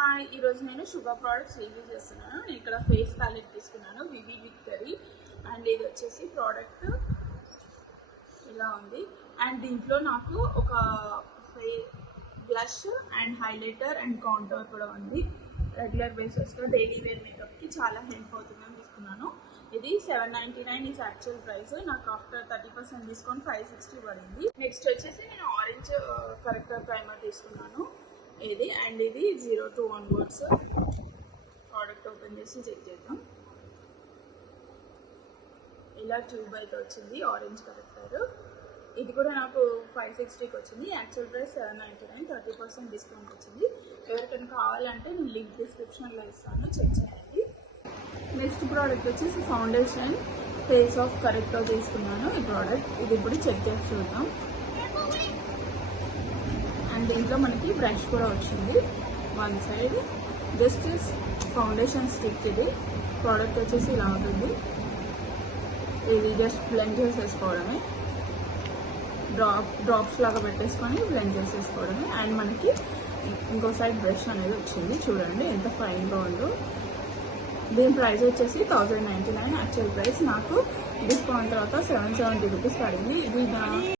Hi, ఈరోజు నేను sugar products review చేస్తున్నాను. నేను ఇక్కడ ఫేస్ ప్యాలెట్ తీసుకున్నాను వివి విక్టరీ. అండ్ ఇది వచ్చేసి ప్రోడక్ట్ ఇలా ఉంది. అండ్ దీంట్లో నాకు ఒక blush and highlighter and contour కూడా ఉంది. రెగ్యులర్ బేసిస్లో డైలీ వేర్ మేకప్కి చాలా హెల్ప్ అవుతుందని తీసుకున్నాను. ఇది $7.99 ఈజ్ యాక్చువల్ ప్రైస్. నాకు ఆఫ్టర్ 30% డిస్కౌంట్ $560 పడింది. నెక్స్ట్ వచ్చేసి నేను ఆరెంజ్ కరెక్టర్ ప్రైమర్ తీసుకున్నాను. ఇది అండ్ ఇది 0 to 1 words. ప్రోడక్ట్ ఓపెన్ చేసి చెక్ చేద్దాం. ఇలా ట్యూబ్ అయితే వచ్చింది ఆరెంజ్ కరెక్టర్. ఇది కూడా నాకు $560కి వచ్చింది. యాక్చువల్ ప్రైస్ $7.99, 30% డిస్కౌంట్ వచ్చింది. ఎవరికైనా కావాలంటే నేను లింక్ డిస్క్రిప్షన్లో ఇస్తాను, చెక్ చేయండి. నెక్స్ట్ ప్రోడక్ట్ వచ్చేసి ఫౌండేషన్ ఫేస్ ఆఫ్ కరెక్టర్ తీసుకున్నాను. ఈ ప్రోడక్ట్ ఇది ఇప్పుడు చెక్ చేసి చూద్దాం. అండ్ దీంట్లో మనకి బ్రష్ కూడా వచ్చింది one side. Just foundation stick. ఇది ప్రోడక్ట్ వచ్చేసి ఇలా ఉంటుంది. ఇది జస్ట్ బ్లెండ్ చేసేసుకోవడమే, డ్రాప్స్ లాగా పెట్టేసుకొని బ్లెండ్ చేసేసుకోవడమే. అండ్ మనకి ఇంకో సైడ్ బ్రష్ అనేది వచ్చింది, చూడండి ఎంత ఫైన్గా ఉందో. దీని ప్రైస్ వచ్చేసి $1,099. యాక్చువల్ ప్రైస్ నాకు డిస్కౌంట్ తర్వాత $770 పడింది. ఇది